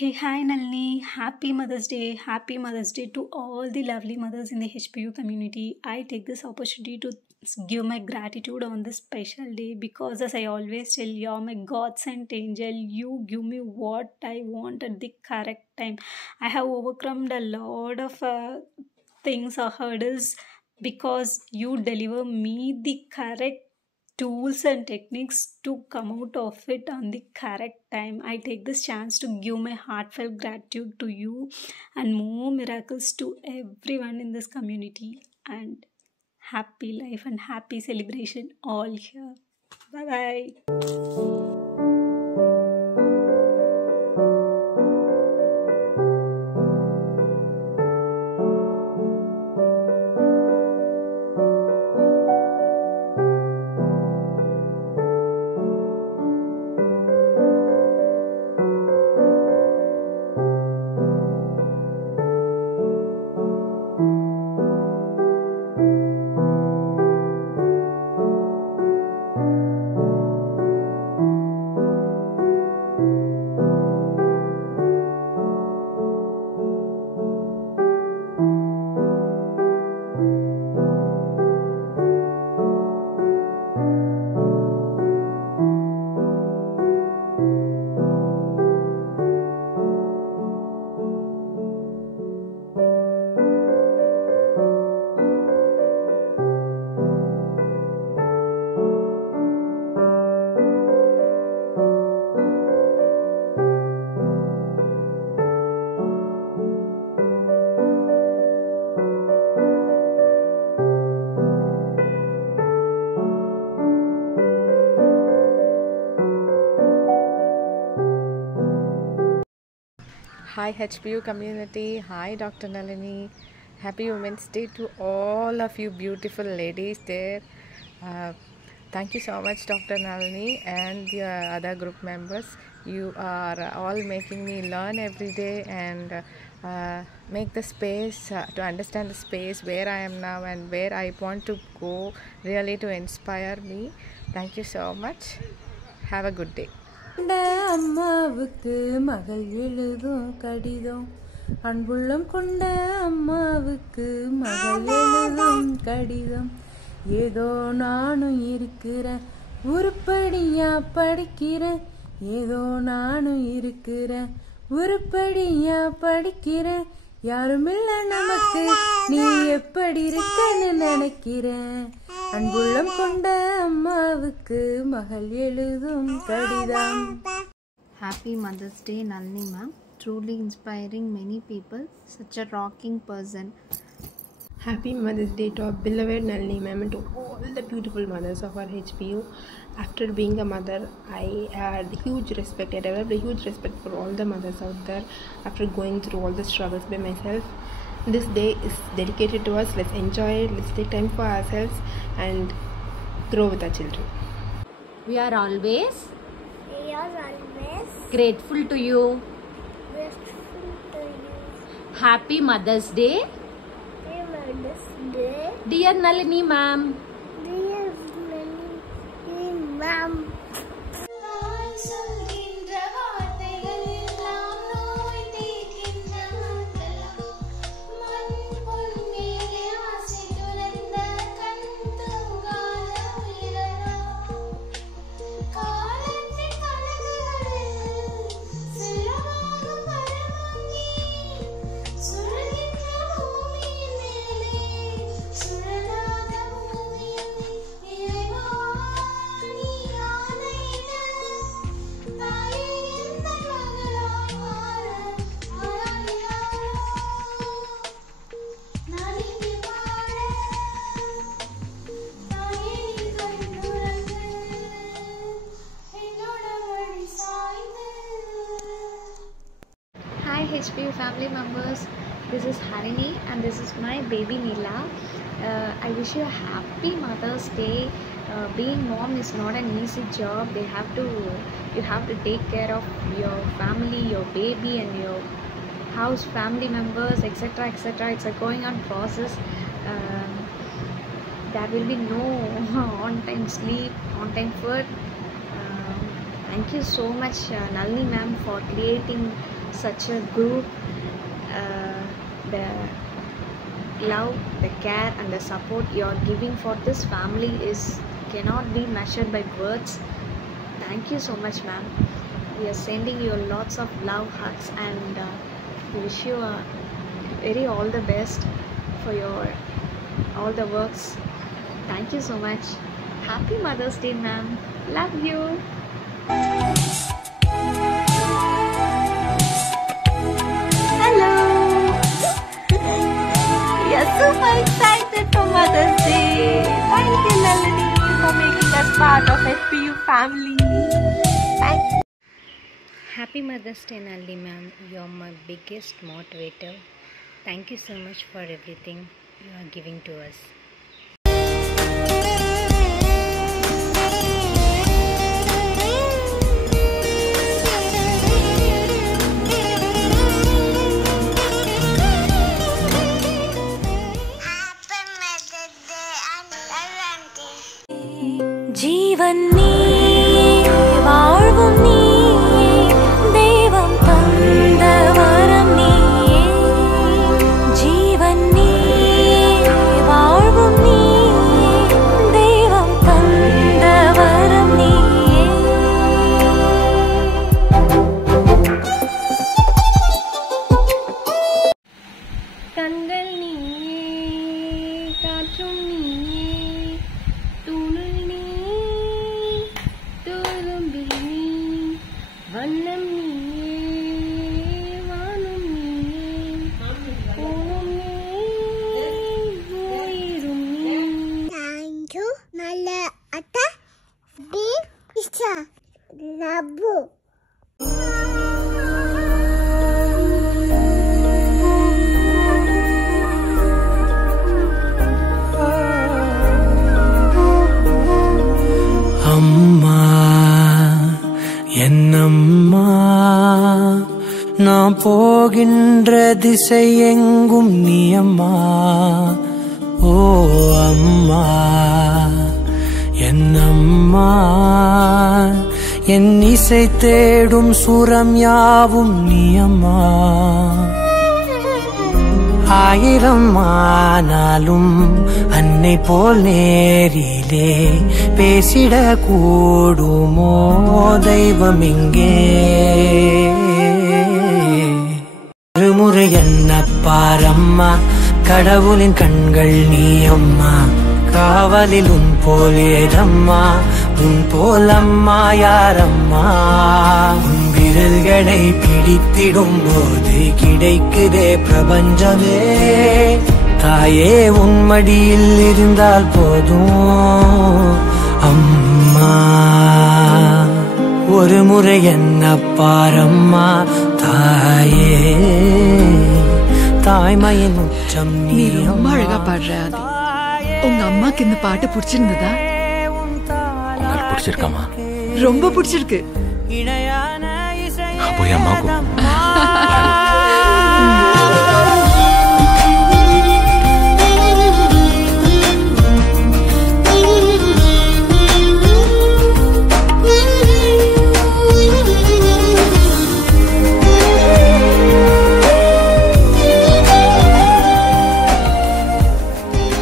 Hey, hi Nalini. Happy Mother's Day. Happy Mother's Day to all the lovely mothers in the HPU community. I take this opportunity to give my gratitude on this special day because, as I always tell you, you're my God sent angel. You give me what I want at the correct time. I have overcome a lot of things or hurdles because you deliver me the correct tools and techniques to come out of it on the correct time. I take this chance to give my heartfelt gratitude to you and more miracles to everyone in this community. And happy life and happy celebration all here. Bye bye. Hi HPU community, hi Dr. Nalini. Happy Women's Day to all of you beautiful ladies there. Thank you so much Dr. Nalini and the other group members. You are all making me learn every day and make the space to understand the space where I am now and where I want to go, really to inspire me. Thank you so much. Have a good day. அம்மாவுக்கு மகள் எழுதும் கடிதம் அன்புள்ளம் கொண்ட அம்மாவுக்கு மகள் எழுதும் கடிதம் ஏதோ நானும் இருக்கிறேன் உருப்படியா படிக்கிறேன் ஏதோ நானும் இருக்கிறேன் உருப்படியா படிக்கிறேன் யாருமில்ல நமக்கு நீ எப்படி இருக்கன்னு நினைக்கிறேன் அன்புள்ளம் கொண்ட அம்மாவுக்கு மகள் எழுதும் கடிதம். Happy Mother's Day Nalini ma'am, truly inspiring many people, such a rocking person. Happy Mother's Day to our beloved Nalini ma'am and to all the beautiful mothers of our HPU. After being a mother, I had huge respect. I developed a huge respect for all the mothers out there after going through all the struggles by myself. This day is dedicated to us. Let's enjoy it. Let's take time for ourselves and grow with our children. We are always grateful to you. Happy Mother's Day. Dear Nalini ma'am. Hi HPU family members, this is Harini and this is my baby Neela. I wish you a happy Mother's Day. Being mom is not an easy job. You have to take care of your family, your baby and your house, family members, etc, etc. It's a going on process. There will be no on time sleep, on time food. Thank you so much Nalini ma'am for creating such a group. The love, the care and the support you are giving for this family cannot be measured by words. Thank you so much, ma'am. We are sending you lots of love, hugs, and we wish you very all the best for your all the works. Thank you so much. Happy Mother's Day, ma'am. Love you. Hello. We are super excited for Mother's Day. Thank you, Nalini, for making us part of HPU family. Thank you. Happy Mother's Day, Nalini ma'am. You are my biggest motivator. Thank you so much for everything you are giving to us. जीवन नी वाळ्वुम नीये देवम तंद वरम नीये जीवन नी वाळ्वुम नीये देवम तंद वरम नीये கண்கள் நீயே காற்றும் நீயே தூணல் நீ துரும்பில் நீ வண்ணம் நீயே வானம் நீயே பூவும் நீ உயிரும் நீ. Thank you, Nalla Atta. Big Isha. Love. அம்மா என்னம்மா நான் போகின்ற திசை எங்கும் நீ அம்மா. ஓ அம்மா என்னம்மா என் இசை தேடும் சுரம் யாவும் நீ அம்மா. ஆயிரம் ஆனாலும் அன்னை போல் நேரிலே பேசிட கூடுமோ தெய்வம் இங்கே. ஒருமுறை என்ன பாரம்மா கடவுளின் கண்கள் நீ அம்மா. காவலில் உன் போல் ஏதம்மா உன் போல் அம்மா யாரம்மா. உன் விரல்களை பிடித்திடும் போது கிடைக்குதே பிரபஞ்சமே. தாயே உன் மடியில் இருந்தால் போதும் அம்மா. ஒரு முறை என்ன பாரம்மா தாயே தாய்மையின் உச்சம் நீ ரொம்ப அழகா பாடுற ஆதி. உங்க அம்மாக்கு இந்த பாட்டு பிடிச்சிருந்ததா? உங்களுக்கு பிடிச்சிருக்காமா? ரொம்ப பிடிச்சிருக்கு. அப்போ என் அம்மாவுக்கும்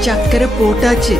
சக்கரை போட்டாச்சு.